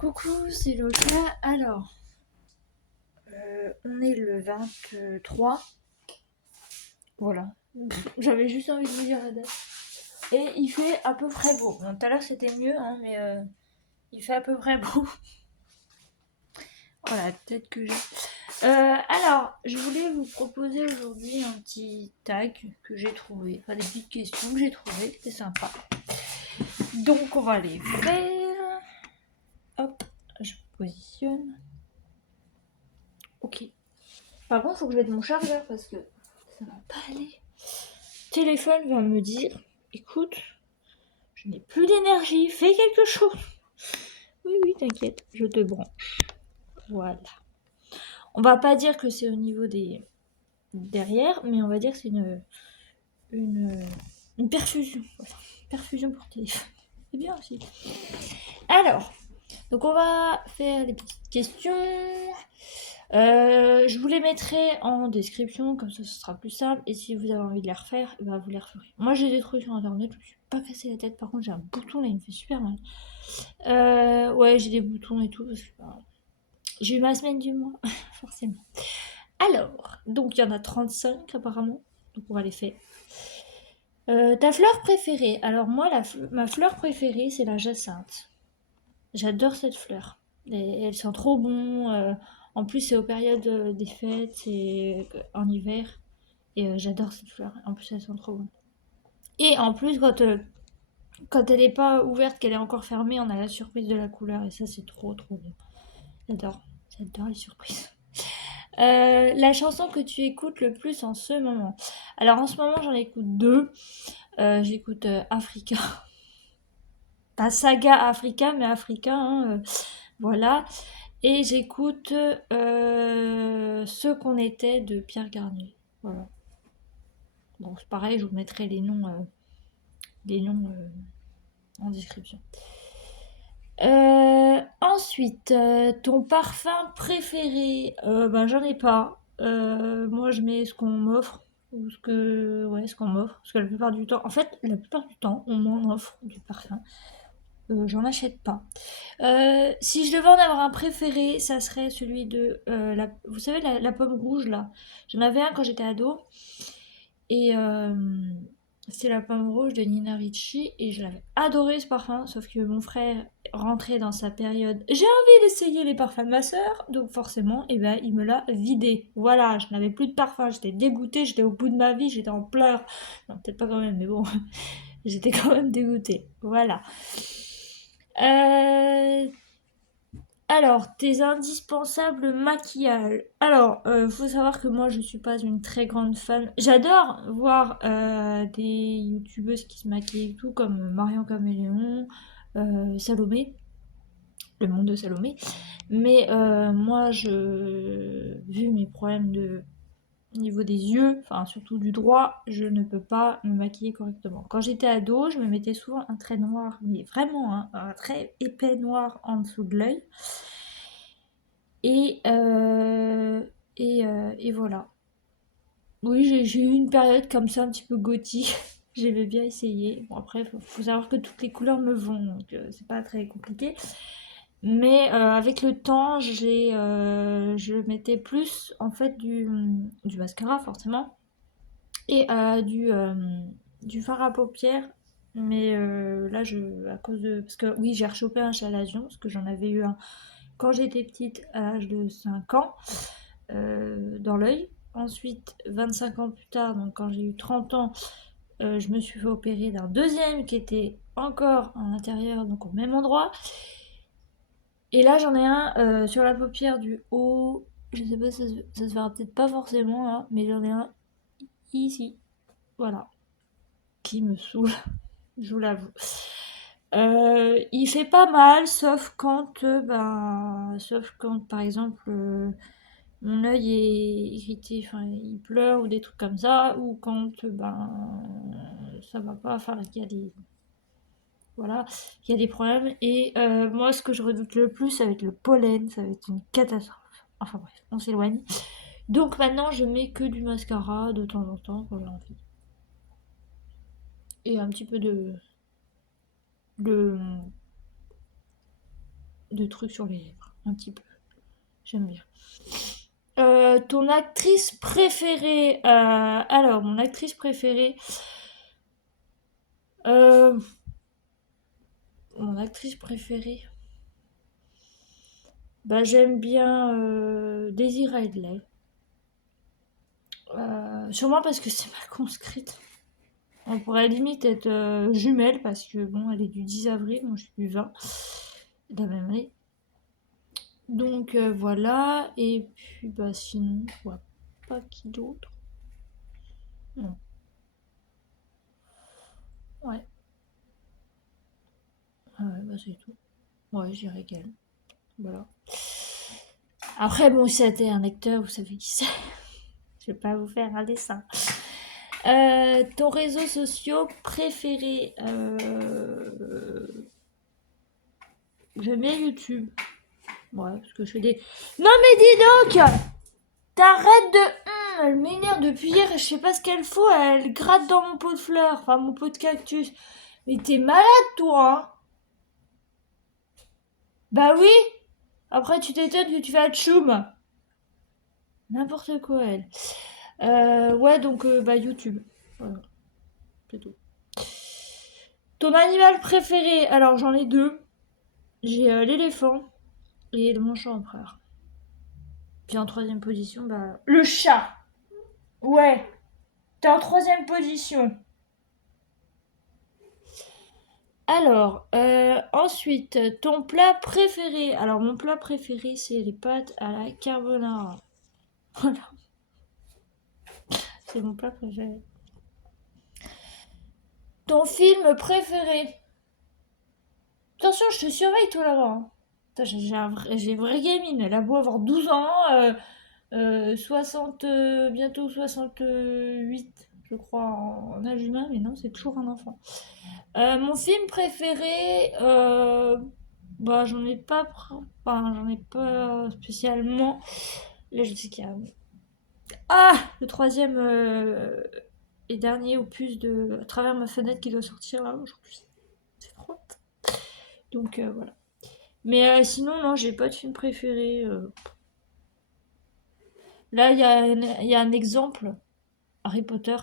Coucou, c'est Lola. Alors, on est le 23. Voilà. J'avais juste envie de vous dire la date. Et il fait à peu près beau. Bon, tout à l'heure c'était mieux, hein, mais il fait à peu près beau. Voilà, peut-être que j'ai. Alors, je voulais vous proposer aujourd'hui un petit tag que j'ai trouvé. Enfin, des petites questions que j'ai trouvées. C'était sympa. Donc, on va les faire. Hop, je positionne. Ok. Par contre, il faut que je mette mon chargeur parce que ça va pas aller. Téléphone va me dire, écoute, je n'ai plus d'énergie, fais quelque chose. Oui, oui, t'inquiète, je te branche. Voilà. On va pas dire que c'est au niveau des derrière, mais on va dire que c'est une, une perfusion. Voilà. Perfusion pour téléphone. C'est bien aussi. Alors, donc on va faire les petites questions. Je vous les mettrai en description, comme ça ce sera plus simple. Et si vous avez envie de les refaire, bah vous les referez. Moi j'ai des trucs sur internet, je me suis pas cassé la tête. Par contre, j'ai un bouton là, il me fait super mal. Ouais, j'ai des boutons et tout parce que j'ai eu ma semaine du mois, forcément. Alors, donc il y en a 35 apparemment, donc on va les faire. Ta fleur préférée? Alors moi, ma fleur préférée, c'est la jacinthe. J'adore cette fleur. Et elle sent trop bon. En plus, c'est aux périodes des fêtes, c'est en hiver. Et j'adore cette fleur. En plus, elle sent trop bon. Et en plus, quand elle n'est pas ouverte, qu'elle est encore fermée, on a la surprise de la couleur. Et ça, c'est trop, trop bien. J'adore. J'adore les surprises. La chanson que tu écoutes le plus en ce moment? Alors, en ce moment, j'en écoute deux. J'écoute Africa. Pas Saga Africa, mais Africa. Hein, voilà. Et j'écoute Ce qu'on était de Pierre Garnier. Voilà. Bon, c'est pareil, je vous mettrai les noms en description. Ensuite, ton parfum préféré? Ben, j'en ai pas. Moi, je mets ce qu'on m'offre. Ou ce qu'on m'offre. Parce que la plupart du temps, en fait, la plupart du temps, on m'en offre du parfum. J'en achète pas. Si je devais en avoir un préféré, ça serait celui de vous savez la pomme rouge là. J'en avais un quand j'étais ado et c'est la pomme rouge de Nina Ricci et je l'avais adoré ce parfum. Sauf que mon frère rentrait dans sa période. J'ai envie d'essayer les parfums de ma sœur, donc forcément, et ben il me l'a vidé. Voilà, je n'avais plus de parfum. J'étais dégoûtée, j'étais au bout de ma vie, j'étais en pleurs. Non, peut-être pas quand même, mais bon, j'étais quand même dégoûtée. Voilà. Euh, alors, tes indispensables maquillages. Alors, faut savoir que moi, je suis pas une très grande fan. J'adore voir des youtubeuses qui se maquillent et tout, comme Marion Caméléon, Salomé, le monde de Salomé. Mais moi, vu mes problèmes de au niveau des yeux, enfin surtout du droit, je ne peux pas me maquiller correctement. Quand j'étais ado, je me mettais souvent un trait noir, mais vraiment hein, un trait épais noir en dessous de l'œil. Et, euh, et voilà. Oui, j'ai eu une période comme ça un petit peu gothique. J'aimais bien essayer. Bon, après, faut savoir que toutes les couleurs me vont, donc c'est pas très compliqué. Mais avec le temps, je mettais plus en fait du mascara forcément et du fard à paupières. Mais là, à cause de. Parce que oui, j'ai rechopé un chalazion, parce que j'en avais eu un quand j'étais petite, à l'âge de 5 ans, dans l'œil. Ensuite, 25 ans plus tard, donc quand j'ai eu 30 ans, je me suis fait opérer d'un deuxième qui était encore à l'intérieur, donc au même endroit. Et là, j'en ai un sur la paupière du haut. Je sais pas, ça se verra peut-être pas forcément là, mais j'en ai un ici. Voilà. Qui me saoule, je vous l'avoue. Il fait pas mal, sauf quand par exemple mon œil est irrité, enfin il pleure ou des trucs comme ça, ou quand ça va pas, enfin qu'il y a des voilà, il y a des problèmes. Et moi, ce que je redoute le plus, ça va être le pollen, ça va être une catastrophe. Enfin bref, on s'éloigne. Donc maintenant, je mets que du mascara de temps en temps quand j'ai envie. Et un petit peu de de trucs sur les lèvres, un petit peu. J'aime bien. Ton actrice préférée, alors, mon actrice préférée, euh, mon actrice préférée, bah, j'aime bien Daisy Ridley. Sûrement parce que c'est ma conscrite. On pourrait limite être jumelles parce que bon, elle est du 10 avril, moi je suis du 20 de la même année. Donc voilà, et puis bah sinon, je vois pas qui d'autre. Non. Ouais, ah ouais, bah c'est tout. Ouais, j'irai qu'elle. Voilà. Après, bon, si c'était un acteur, vous savez qui c'est. Je vais pas vous faire un dessin. Ton réseau social préféré, j'aime bien YouTube. Ouais, parce que je fais des. Non mais dis donc, t'arrêtes de. Elle m'énerve depuis hier, je sais pas ce qu'elle fout, elle gratte dans mon pot de fleurs, enfin mon pot de cactus. Mais t'es malade toi, hein. Bah oui. Après tu t'étonnes que tu fais un tchoum. N'importe quoi elle. Ouais donc bah YouTube. Voilà, c'est tout. Ton animal préféré, alors j'en ai deux. J'ai l'éléphant et mon chat empereur. Puis en troisième position, bah. Le chat. Ouais. T'es en troisième position. Alors, ensuite, ton plat préféré. Alors, mon plat préféré, c'est les pâtes à la carbonara. Voilà, c'est mon plat préféré. Ton film préféré. Attention, je te surveille tout là-bas, hein. Putain, j'ai une vraie gamine. Elle a beau avoir 12 ans, 60, bientôt 68, je crois, en âge humain, mais non, c'est toujours un enfant. Mon film préféré, bah j'en ai pas spécialement. Là, je sais qu'il y a. Ah, le troisième et dernier opus de À travers ma fenêtre qui doit sortir là aujourd'hui. C'est trop hâte. Donc voilà. Mais sinon, non, j'ai pas de film préféré. Là, il y a un exemple. Harry Potter.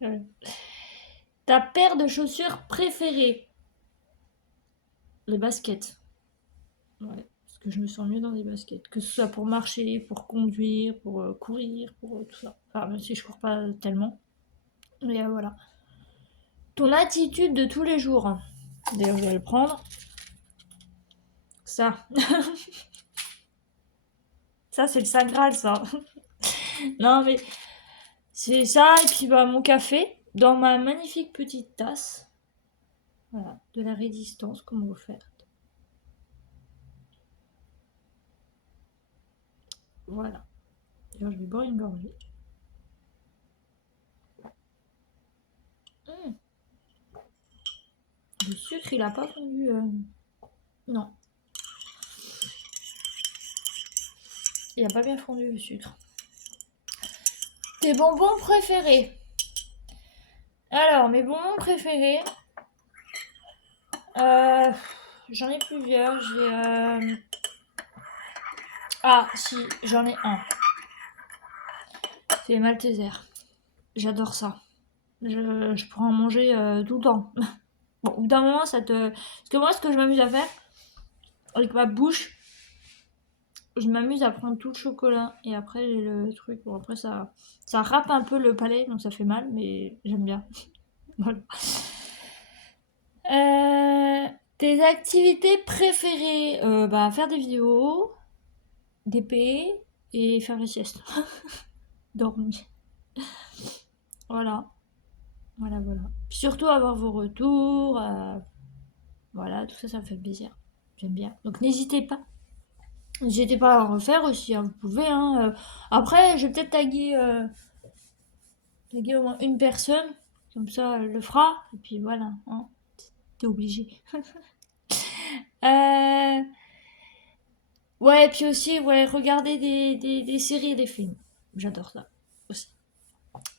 Ouais. Ta paire de chaussures préférée. Les baskets. Ouais. Parce que je me sens mieux dans des baskets. Que ce soit pour marcher, pour conduire, pour courir, pour tout ça. Enfin, même si je cours pas tellement. Mais voilà. Ton attitude de tous les jours. D'ailleurs, je vais le prendre. Ça. Ça, c'est le Saint Graal, ça. Non, mais c'est ça. Et puis, bah, mon café. Dans ma magnifique petite tasse. Voilà. De la résistance, comme vous faites. Voilà. D'ailleurs, je vais boire une gorgée. Mmh. Le sucre, il a pas fondu. Non, il a pas bien fondu le sucre. Tes bonbons préférés. Alors, mes bonbons préférés. euh, J'en ai plusieurs. Ah, si, j'en ai un. C'est les Maltesers. J'adore ça. Je pourrais en manger tout le temps. Bon, au bout d'un moment, ça te. Parce que moi, ce que je m'amuse à faire, avec ma bouche, je m'amuse à prendre tout le chocolat et après j'ai le truc. Bon, après ça râpe un peu le palais, donc ça fait mal, mais j'aime bien. Voilà. Tes activités préférées, bah faire des vidéos, d'épée et faire la sieste. Dormir. Voilà, voilà. Puis surtout avoir vos retours, voilà, tout ça, ça me fait plaisir. J'aime bien. Donc n'hésitez pas. N'hésitez pas à en refaire aussi, hein, vous pouvez. Hein. Après, je vais peut-être taguer au moins une personne, comme ça elle le fera, et puis voilà, hein, t'es obligé. Euh, ouais, et puis aussi, ouais, regarder des séries et des films. J'adore ça aussi.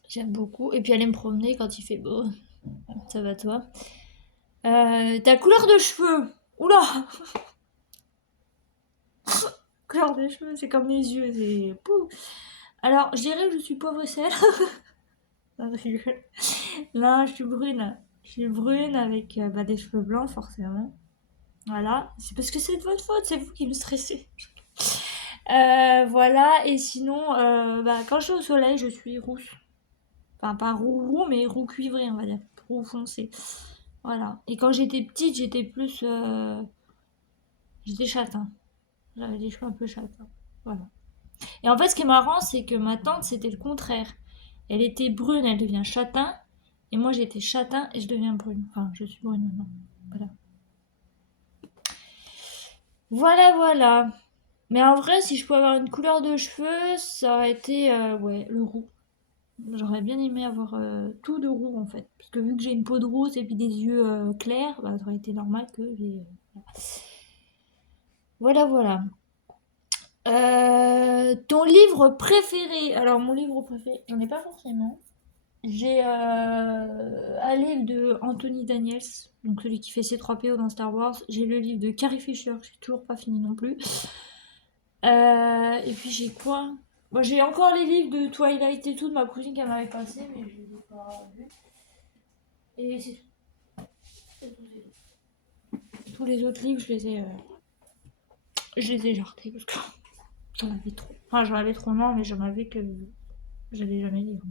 J'aime beaucoup. Et puis aller me promener quand il fait beau. Ça va toi. Ta couleur de cheveux. Oula! Couleur de cheveux, c'est comme les yeux, c'est... Pouh. Alors, je dirais que je suis pauvre et sel. Non, je rigole. Non, je suis brune. Je suis brune avec des cheveux blancs, forcément. Voilà. C'est parce que c'est de votre faute, c'est vous qui me stressez. Voilà. Et sinon, quand je suis au soleil, je suis rousse. Enfin, pas roux, mais roux cuivré, on va dire. Roux foncé. Voilà. Et quand j'étais petite, j'étais plus... j'étais châtain. J'avais des cheveux un peu châtains. Voilà. Et en fait, ce qui est marrant, c'est que ma tante, c'était le contraire. Elle était brune, elle devient châtain. Et moi, j'étais châtain et je deviens brune. Enfin, je suis brune maintenant. Voilà. Voilà, voilà. Mais en vrai, si je pouvais avoir une couleur de cheveux, ça aurait été ouais, le roux. J'aurais bien aimé avoir tout de roux en fait. Parce que vu que j'ai une peau de rousse et puis des yeux clairs, bah, ça aurait été normal que j'ai. Voilà, voilà. Ton livre préféré? Alors, mon livre préféré, j'en ai pas forcément. J'ai un livre de Anthony Daniels, donc celui qui fait C3PO dans Star Wars. J'ai le livre de Carrie Fisher, que j'ai toujours pas fini non plus. Et puis j'ai quoi? Moi j'ai encore les livres de Twilight et tout de ma cousine qui m'avait passé, mais je les ai pas vus. Et tous les autres livres, je les ai jartés parce que j'en avais trop. Enfin, j'en avais trop, non, mais j'en avais que j'allais jamais lire.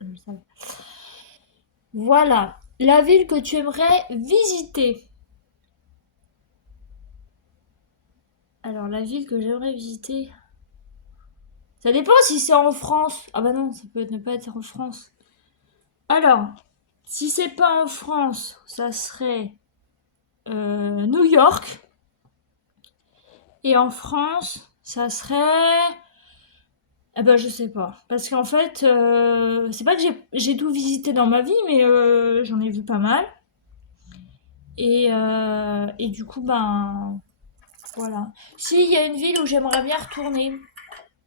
Donc, je savais. Voilà. La ville que tu aimerais visiter. Alors, la ville que j'aimerais visiter. Ça dépend si c'est en France. Ah bah non, ça peut ne pas être en France. Alors, si c'est pas en France, ça serait New York. Et en France, ça serait... Eh ben, je sais pas. Parce qu'en fait, c'est pas que j'ai tout visité dans ma vie, mais j'en ai vu pas mal. Et du coup, ben, voilà. S'il y a une ville où j'aimerais bien retourner,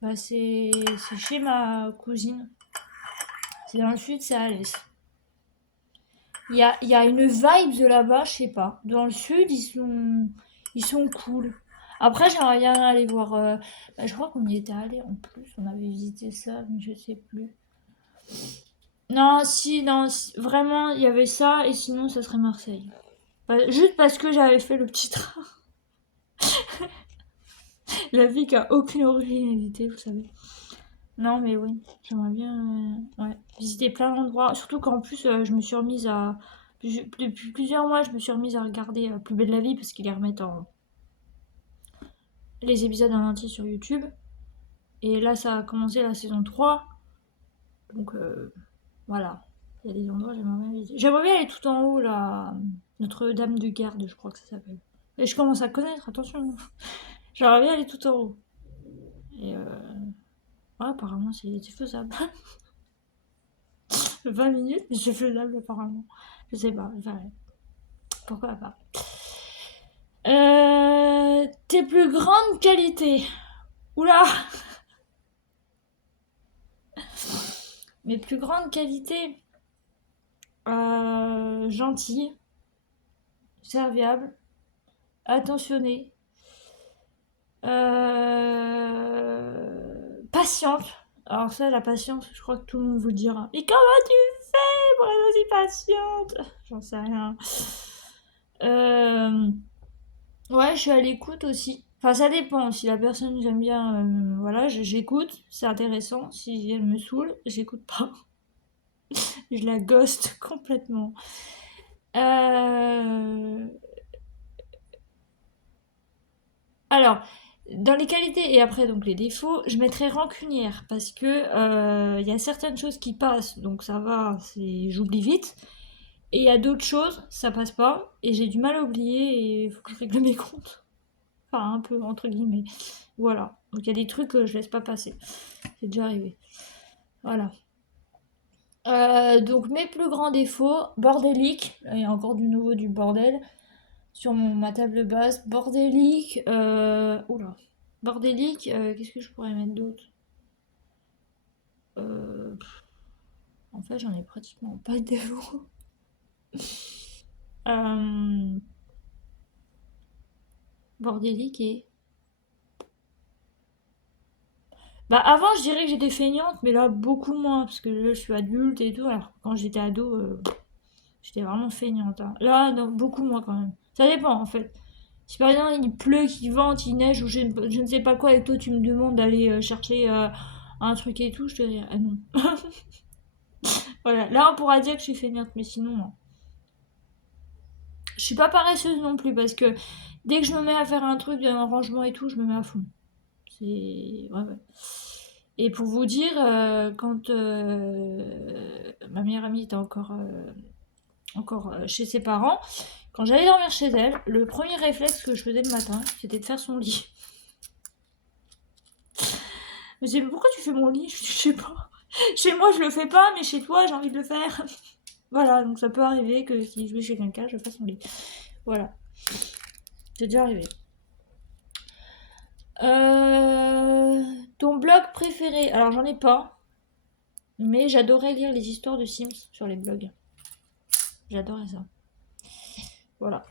bah, c'est chez ma cousine. C'est dans le sud, c'est à Alès. Il y a une vibe de là-bas, je sais pas. Dans le sud, ils sont cool. Après, j'aimerais bien aller voir. Je crois qu'on y était allé en plus. On avait visité ça, mais je sais plus. Non, si, non, vraiment, il y avait ça, et sinon, ça serait Marseille. Juste parce que j'avais fait le petit train. La vie qui a aucune originalité, vous savez. Non, mais oui, j'aimerais bien ouais, visiter plein d'endroits. Surtout qu'en plus, je me suis remise à. Depuis plusieurs mois, je me suis remise à regarder Plus belle la vie parce qu'ils les remettent les épisodes en entier sur YouTube. Et là, ça a commencé la saison 3. Donc, voilà. Il y a des endroits que j'aimerais bien visiter. J'aimerais bien aller tout en haut, là. Notre-Dame de Garde, je crois que ça s'appelle. Et je commence à connaître, attention. J'aimerais bien aller tout en haut. Et ouais, apparemment, c'est faisable. 20 minutes, mais c'est faisable, apparemment. Je sais pas, je verrai. Pourquoi pas. Tes plus grandes qualités. Oula. Mes plus grandes qualités. Gentil, serviable, attentionné, patiente. Alors ça, la patience, je crois que tout le monde vous le dira. Et comment tu fais pour être aussi patiente? J'en sais rien. Euh, ouais, je suis à l'écoute aussi. Enfin, ça dépend. Si la personne, j'aime bien, voilà, j'écoute, c'est intéressant. Si elle me saoule, j'écoute pas. Je la ghost complètement. Euh, Alors, dans les qualités et après donc les défauts, je mettrais rancunière parce que il y a certaines choses qui passent, donc ça va, j'oublie vite. Et il y a d'autres choses, ça passe pas, et j'ai du mal à oublier et il faut que je règle mes comptes. Enfin, un peu, entre guillemets. Voilà. Donc il y a des trucs que je laisse pas passer. C'est déjà arrivé. Voilà. Donc mes plus grands défauts, bordélique. Il y a encore du nouveau du bordel sur ma table basse. Bordélique. Oula. Bordélique, qu'est-ce que je pourrais mettre d'autre? En fait, j'en ai pratiquement pas de défauts. euh, bordélique et... Bah avant je dirais que j'étais feignante, mais là beaucoup moins, parce que là je suis adulte et tout, alors que quand j'étais ado, j'étais vraiment feignante, hein. Là, non, beaucoup moins quand même. Ça dépend en fait. Si par exemple il pleut, qu'il vente, il neige ou je ne sais pas quoi et que toi tu me demandes d'aller chercher un truc et tout, je te dirais ah non. Voilà, là on pourra dire que je suis feignante, mais sinon non. Je suis pas paresseuse non plus parce que dès que je me mets à faire un truc, un rangement et tout, je me mets à fond. C'est. Ouais, ouais. Et pour vous dire, quand ma meilleure amie était encore chez ses parents, quand j'allais dormir chez elle, le premier réflexe que je faisais le matin, c'était de faire son lit. Je me disais, mais pourquoi tu fais mon lit? Je sais pas. Chez moi, je le fais pas, mais chez toi, j'ai envie de le faire. Voilà, donc ça peut arriver que si je vais chez quelqu'un, je fasse son lit. Voilà, c'est déjà arrivé. Euh, Ton blog préféré? Alors, j'en ai pas, mais j'adorais lire les histoires de Sims sur les blogs. J'adorais ça. Voilà.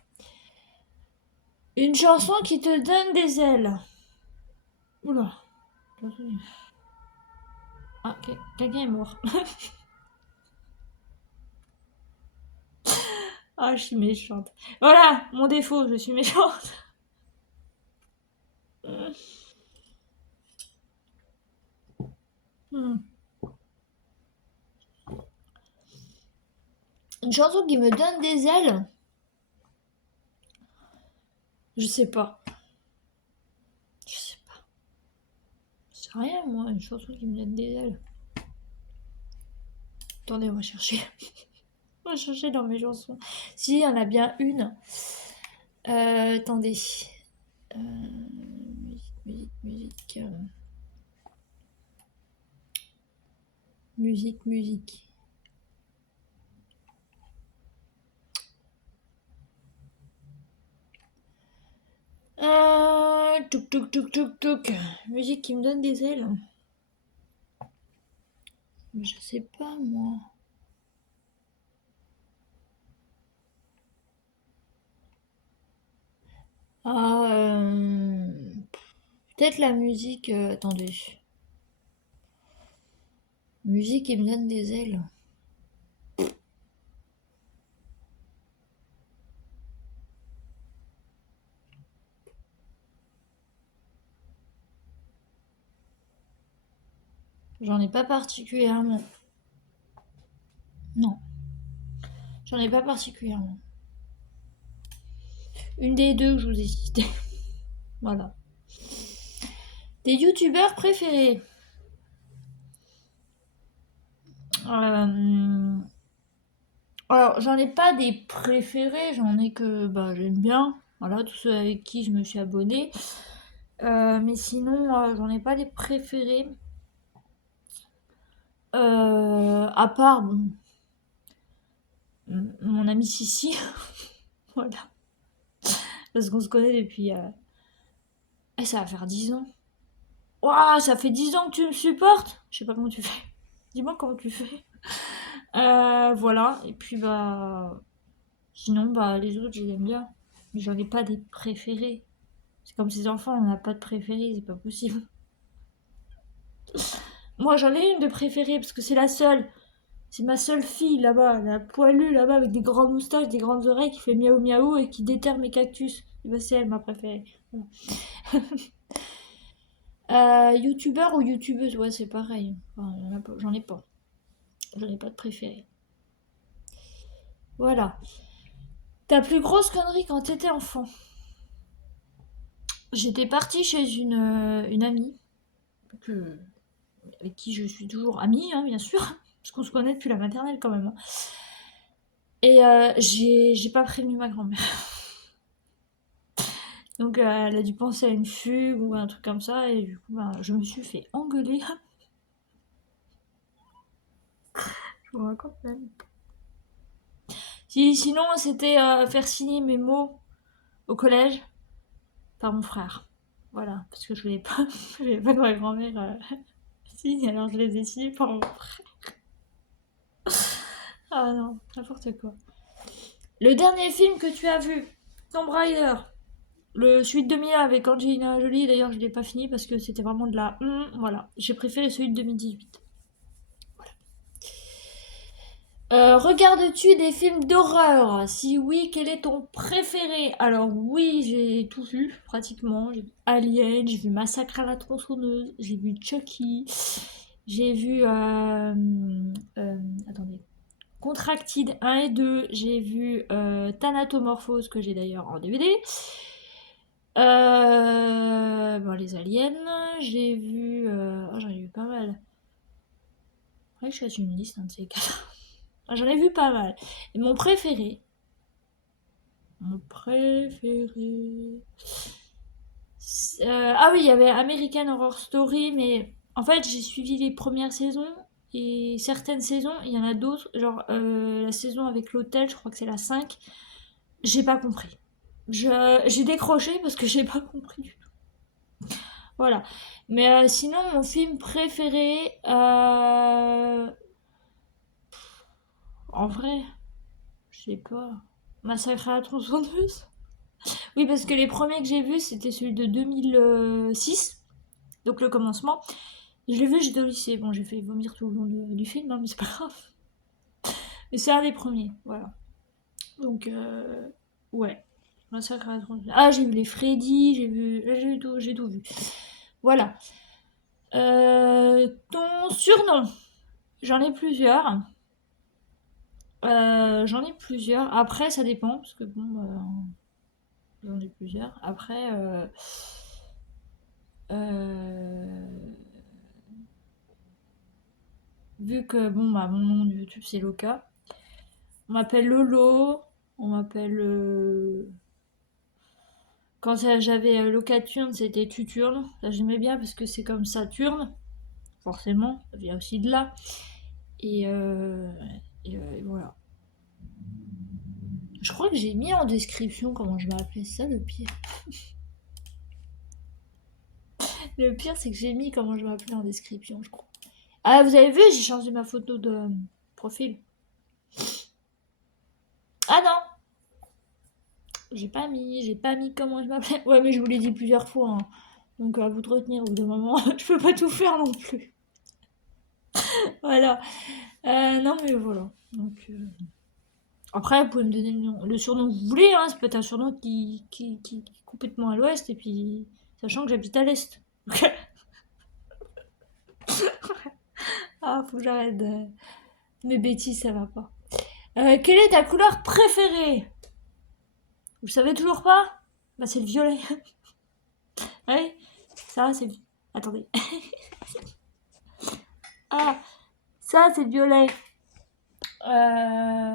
Une chanson qui te donne des ailes. Oula. Ah, quelqu'un est mort. Ah, je suis méchante. Voilà, mon défaut, je suis méchante. Hmm. Une chanson qui me donne des ailes? Je sais pas. Je sais pas. C'est rien, moi, une chanson qui me donne des ailes. Attendez, on va chercher. On va chercher dans mes chansons. Si, il y en a bien une. Attendez. Musique. Musique. Touk. Musique qui me donne des ailes. Je sais pas, moi. Ah, peut-être la musique. Attendez. Musique qui me donne des ailes. J'en ai pas particulièrement. Non, j'en ai pas particulièrement. Une des deux que je vous ai citées. Voilà. Tes youtubeurs préférés? Euh, Alors, j'en ai pas des préférés, j'en ai que bah, j'aime bien. Voilà, tous ceux avec qui je me suis abonnée. Mais sinon, j'en ai pas des préférés. À part bon, mon ami Sissi. Voilà. Parce qu'on se connaît depuis. Ça va faire 10 ans. Waouh, ça fait 10 ans que tu me supportes? Je sais pas comment tu fais. Dis-moi comment tu fais. Voilà. Et puis, bah. Sinon, bah, les autres, je les aime bien. Mais j'en ai pas des préférés. C'est comme ces enfants, on n'a pas de préférés, c'est pas possible. Moi, j'en ai une de préférée parce que c'est la seule. C'est ma seule fille là-bas, la poilue là-bas avec des grandes moustaches, des grandes oreilles qui fait miaou miaou et qui déterre mes cactus. Et bah, c'est elle ma préférée. Voilà. Youtubeur ou youtubeuse, ouais, c'est pareil. Enfin, j'en ai pas. J'en ai pas de préféré. Voilà. Ta plus grosse connerie quand t'étais enfant? J'étais partie chez une amie que, avec qui je suis toujours amie, hein, bien sûr, parce qu'on se connaît depuis la maternelle quand même, hein. Et j'ai pas prévenu ma grand-mère. Donc elle a dû penser à une fugue ou un truc comme ça, et du coup, bah, je me suis fait engueuler. Je vous raconte même. Sinon, c'était faire signer mes mots au collège par mon frère. Voilà, parce que je voulais pas, je voulais pas que ma grand-mère signe, alors je les ai signés par mon frère. Ah non, n'importe quoi. Le dernier film que tu as vu, Tomb Raider. Le celui de 2001 avec Angelina Jolie, d'ailleurs je l'ai pas fini parce que c'était vraiment de la... voilà, j'ai préféré celui de 2018. Regardes-tu des films d'horreur? Si oui, quel est ton préféré? Alors oui, j'ai tout vu, pratiquement. J'ai vu Alien, j'ai vu Massacre à la tronçonneuse, j'ai vu Chucky, j'ai vu... attendez. Contracted 1 et 2, j'ai vu Thanatomorphose, que j'ai d'ailleurs en DVD. Bon, les aliens, j'ai vu... oh, j'en ai vu pas mal. Faudrait que je fasse une liste, un de ces quatre. Ah, j'en ai vu pas mal. Et mon préféré... Mon préféré... ah oui, il y avait American Horror Story, mais en fait, j'ai suivi les premières saisons. Et certaines saisons, il y en a d'autres. Genre, la saison avec l'hôtel, je crois que c'est la 5. J'ai pas compris. J'ai décroché parce que j'ai pas compris du tout. Voilà. Mais sinon, mon film préféré, en vrai, je sais pas. Massacre à la tronçonneuse. Oui, parce que les premiers que j'ai vus, c'était celui de 2006, donc le commencement. Je l'ai vu, j'étais au lycée. Bon, j'ai fait vomir tout le long du film, hein, mais c'est pas grave. Mais c'est un des premiers, voilà. Donc, ouais. Massacre à la tronçonneuse. Ah, j'ai vu les Freddy, j'ai tout vu. Voilà. Ton surnom. J'en ai plusieurs. J'en ai plusieurs. Après, ça dépend, parce que bon, j'en ai plusieurs. Après, euh, vu que bon, bah, mon nom de YouTube c'est Loka, on m'appelle Lolo, on m'appelle. Quand j'avais Locaturne, c'était Tuturne. Ça, j'aimais bien parce que c'est comme Saturne, forcément, ça vient aussi de là. Et, et voilà. Je crois que j'ai mis en description comment je m'appelais, ça le pire. Le pire, c'est que j'ai mis comment je m'appelais en description, je crois. Ah, vous avez vu, j'ai changé ma photo de profil. Ah non, j'ai pas mis comment je m'appelais. Ouais, mais je vous l'ai dit plusieurs fois, hein. Donc à vous de retenir au bout d'un moment. Je peux pas tout faire non plus. Voilà. Non, mais voilà. Donc, après, vous pouvez me donner le surnom que vous voulez, hein. C'est peut-être un surnom qui est complètement à l'ouest, et puis sachant que j'habite à l'est. Ah, faut que j'arrête mes bêtises, ça va pas. Quelle est ta couleur préférée? Vous savez toujours pas? Bah, c'est le violet. Oui, ça, c'est. Attendez. Ah, ça, c'est violet. Euh,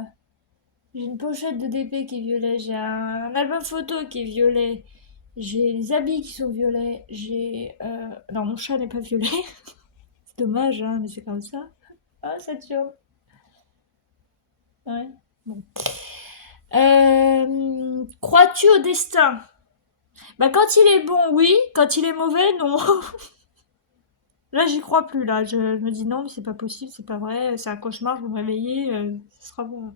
J'ai une pochette de DP qui est violet. J'ai un album photo qui est violet. J'ai les habits qui sont violets. Non, mon chat n'est pas violet. C'est dommage, hein, mais c'est comme ça. Ah, ça tue. Ouais. Bon. Crois-tu au destin? Bah, quand il est bon, oui. Quand il est mauvais, non. Là, j'y crois plus. Là, je me dis non, mais c'est pas possible, c'est pas vrai. C'est un cauchemar. Je vais me réveiller. Ce sera bon.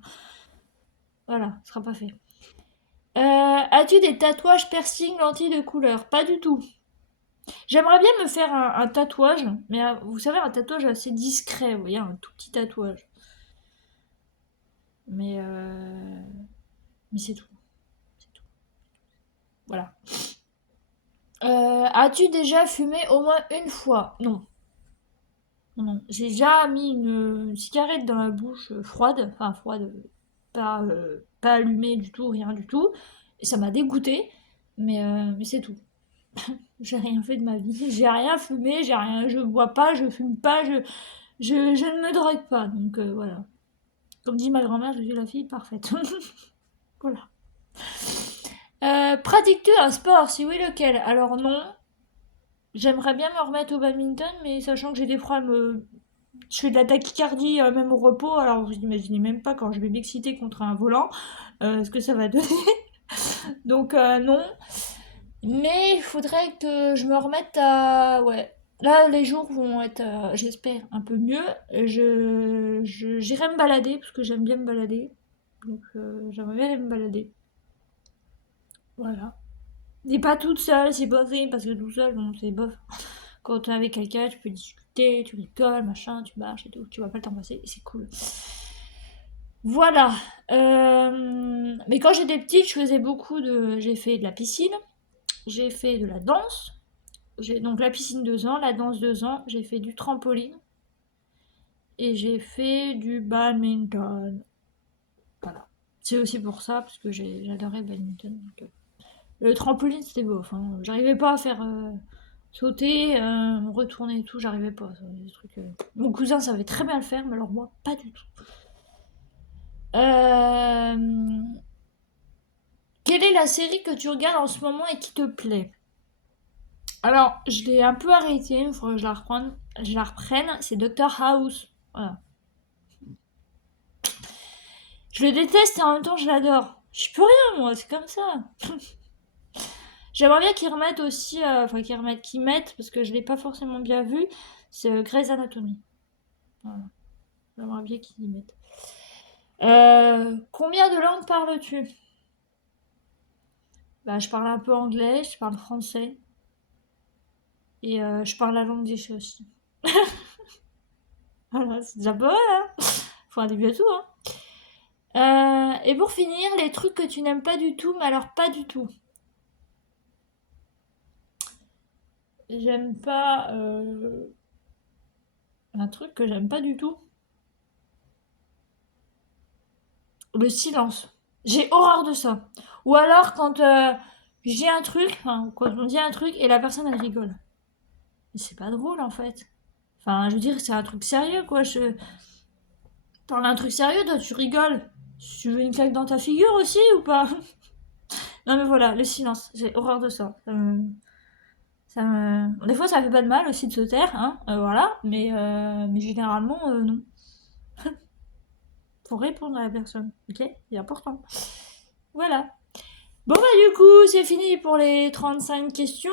Voilà, ce sera pas fait. As-tu des tatouages, piercings, lentilles de couleur? Pas du tout. J'aimerais bien me faire un tatouage, mais vous savez, un tatouage assez discret, vous voyez, un tout petit tatouage. Mais, euh, mais c'est tout. C'est tout. Voilà. As-tu déjà fumé au moins une fois? Non. Non, non. J'ai déjà mis une cigarette dans la bouche froide, enfin froide, pas allumée du tout, rien du tout. Et ça m'a dégoûté, mais c'est tout. J'ai rien fait de ma vie. J'ai rien fumé, j'ai rien, je bois pas, je fume pas, je ne me drogue pas. Donc voilà. Comme dit ma grand-mère, je suis la fille parfaite. Voilà. Pratiques-tu un sport? Si oui, lequel? Alors non. J'aimerais bien me remettre au badminton, mais sachant que j'ai des problèmes, je fais de la tachycardie même au repos, alors vous imaginez même pas quand je vais m'exciter contre un volant, ce que ça va donner. Donc non. Mais il faudrait que je me remette à... Ouais. Là, les jours vont être, j'espère, un peu mieux. J'irai me balader, parce que j'aime bien me balader. Donc j'aimerais bien aller me balader. Voilà. Et pas toute seule, c'est pas vrai, parce que tout seul, bon, c'est bof. Quand t'es avec quelqu'un, tu peux discuter, tu rigoles, machin, tu marches et tout, tu vois pas le temps passer, et c'est cool. Voilà. Mais quand j'étais petite, je faisais beaucoup de. J'ai fait de la piscine, j'ai fait de la danse. J'ai donc la piscine 2 ans, la danse 2 ans, j'ai fait du trampoline et j'ai fait du badminton. Voilà. C'est aussi pour ça, parce que j'adorais le badminton. Donc, le trampoline, c'était beau. Enfin, j'arrivais pas à faire sauter, retourner et tout, j'arrivais pas. Des trucs, Mon cousin savait très bien le faire, mais alors moi, pas du tout. Quelle est la série que tu regardes en ce moment et qui te plaît? Alors, je l'ai un peu arrêtée, il faudrait que je la reprenne. C'est Doctor House. Voilà. Je le déteste et en même temps, je l'adore. Je peux rien, moi, c'est comme ça. J'aimerais bien qu'ils remettent aussi, enfin qu'ils mettent, parce que je l'ai pas forcément bien vu, c'est Grey's Anatomy. Voilà. J'aimerais bien qu'ils y mettent. Combien de langues parles-tu? Bah, je parle un peu anglais, je parle français, et je parle la langue des chats aussi. Voilà, c'est déjà pas mal, hein. Faut un début à tout, hein. Et pour finir, les trucs que tu n'aimes pas du tout, mais alors pas du tout. J'aime pas un truc que j'aime pas du tout. Le silence. J'ai horreur de ça. Ou alors quand j'ai un truc, enfin quand on dit un truc et la personne elle rigole. Mais c'est pas drôle en fait. Enfin, je veux dire, c'est un truc sérieux quoi. Je parle d'un truc sérieux, toi tu rigoles. Tu veux une claque dans ta figure aussi ou pas? Non mais voilà, le silence. J'ai horreur de ça. Des fois ça fait pas de mal aussi de se taire, hein, voilà. Mais généralement non. Faut répondre à la personne, ok? C'est important. Voilà. Bon bah du coup c'est fini pour les 35 questions.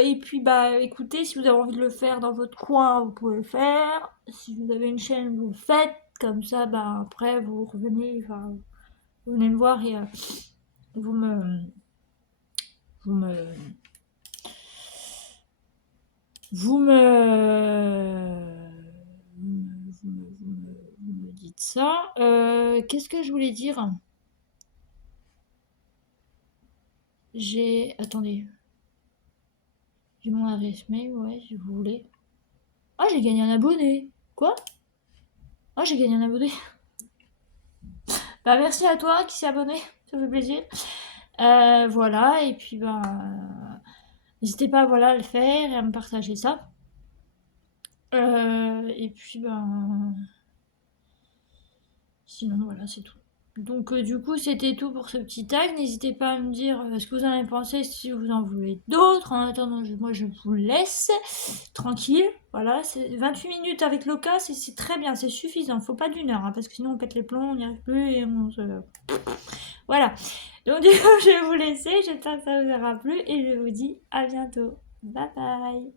Et puis bah écoutez, si vous avez envie de le faire dans votre coin, vous pouvez le faire. Si vous avez une chaîne, vous le faites. Comme ça, bah après vous revenez, enfin, vous venez me voir et vous me, vous me, vous me, vous me dites ça. Qu'est-ce que je voulais dire? Attendez. J'ai mon adresse mail, ouais, si vous voulez. Ah, j'ai gagné un abonné. Quoi? Ah, j'ai gagné un abonné. Bah, merci à toi qui s'est abonné. Ça fait plaisir. Voilà, et puis bah, n'hésitez pas voilà, à le faire et à me partager ça. Et puis ben, sinon, voilà, c'est tout. Donc du coup, c'était tout pour ce petit tag. N'hésitez pas à me dire ce que vous en avez pensé, si vous en voulez d'autres. En attendant, moi, je vous laisse tranquille. Voilà, c'est 28 minutes avec Loca, c'est très bien, c'est suffisant. Faut pas d'1 heure, hein, parce que sinon on pète les plombs, on n'y arrive plus et on se... Voilà. Donc du coup, je vais vous laisser. J'espère que ça vous aura plu et je vous dis à bientôt. Bye bye.